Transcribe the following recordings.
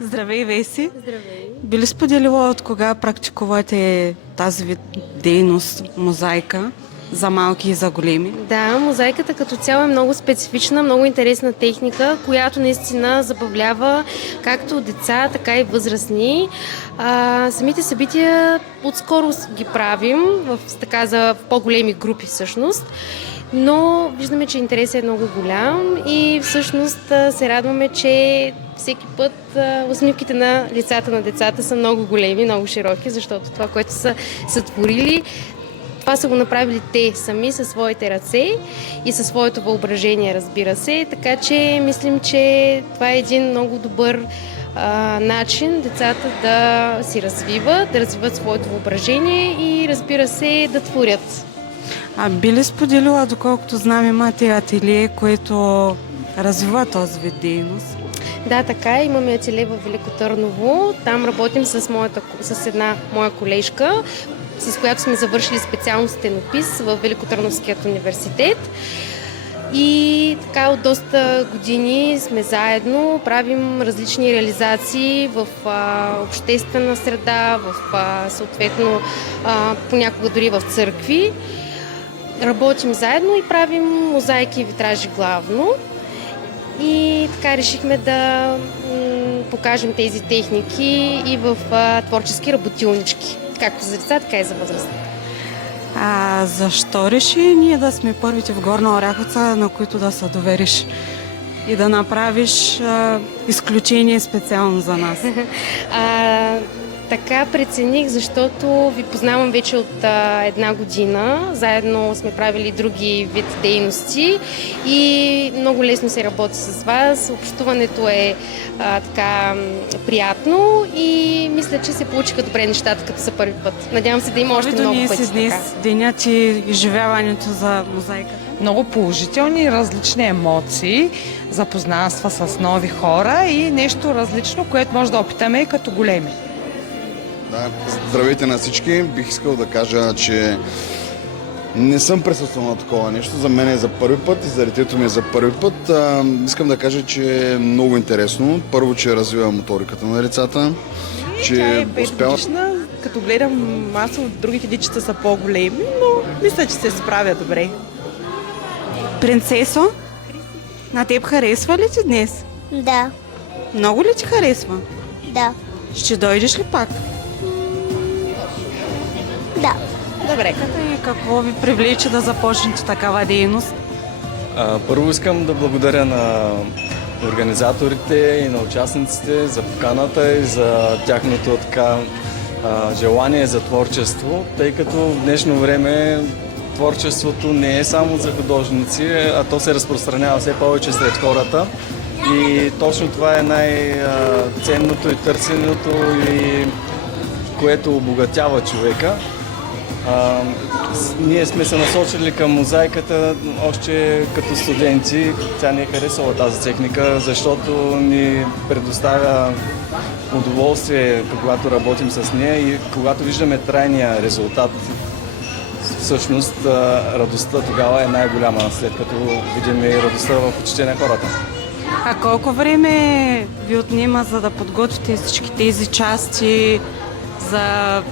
Здравей, Веси! Здравей! Би ли споделила от кога практикувате тази вид дейност, мозайка, за малки и за големи? Да, мозайката като цяло е много специфична, много интересна техника, която наистина забавлява както деца, така и възрастни. Самите събития отскоро ги правим, в по-големи групи всъщност. Но виждаме, че интересът е много голям и всъщност се радваме, че всеки път усмивките на лицата на децата са много големи, много широки, защото това, което са сътворили, това са го направили те сами със своите ръце и със своето въображение, разбира се. Така че мислим, че това е един много добър начин децата да си развиват, да развиват своето въображение и, разбира се, да творят. Би ли споделила, доколкото знам, имате ателие, което развива този вид дейност? Да, така е. Имаме ателие в Велико Търново. Там работим с една моя колежка, с която сме завършили специално стенопис в Великотърновският университет. И така от доста години сме заедно, правим различни реализации в обществена среда, съответно понякога дори в църкви. Работим заедно и правим мозайки и витражи главно. И така решихме да покажем тези техники и в творчески работилнички, както за деца, така и за възрастни. Защо реши ние да сме първите в Горна Оряховица, на които да се довериш и да направиш изключение специално за нас? Така прецених, защото ви познавам вече от една година. Заедно сме правили други вид дейности и много лесно се работи с вас. Общуването е така приятно и мисля, че се получиха добре нещата, като са първи път. Надявам се да има още много пъти. Ние си днес денят и изживяването за мозайката. Много положителни, различни емоции, запознанства с нови хора и нещо различно, което може да опитаме и като големи. Да, здравейте на всички. Бих искал да кажа, че не съм присъствал на такова нещо. За мен е за първи път и за детето ми е за първи път. Искам да кажа, че е много интересно. Първо, че развива моториката на децата. Тя е 5 годишна. Като гледам масово, другите дечица са по-големи, но мисля, че се справя добре. Принцесо, на теб харесва ли ти днес? Да, Много ли ти харесва? да, Ще дойдеш ли пак? да. Добре. И какво ви привлече да започнете такава дейност? Първо искам да благодаря на организаторите и на участниците за поканата и за тяхното желание за творчество, тъй като в днешно време творчеството не е само за художници, а то се разпространява все повече сред хората. И точно това е най-ценното и търсеното, и което обогатява човека. Ние сме се насочили към мозайката още като студенти. Тя ни е харесала тази техника, защото ни предоставя удоволствие, когато работим с нея и когато виждаме трайния резултат. Всъщност радостта тогава е най-голяма, след като видим и радостта в очите на хората. А колко време ви отнема, за да подготвите всички тези части за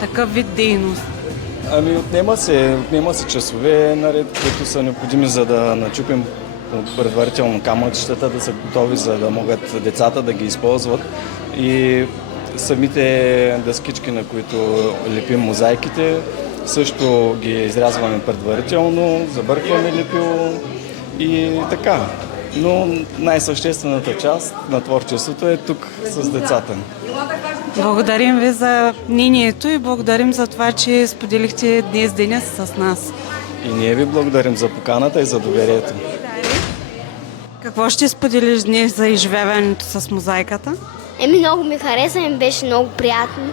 такъв вид дейност? Отнема се часове наред, които са необходими, за да начупим предварително камъчетата, да са готови, за да могат децата да ги използват. И самите дъскички, на които лепим мозайките, също ги изрязваме предварително, забъркваме лепило и така. Но най-съществената част на творчеството е тук с децата. Благодарим ви за мнението и благодарим за това, че споделихте днес деня с нас. И ние ви благодарим за поканата и за доверието. Какво ще споделиш днес за изживяването с мозайката? Много ми хареса и ми беше много приятно.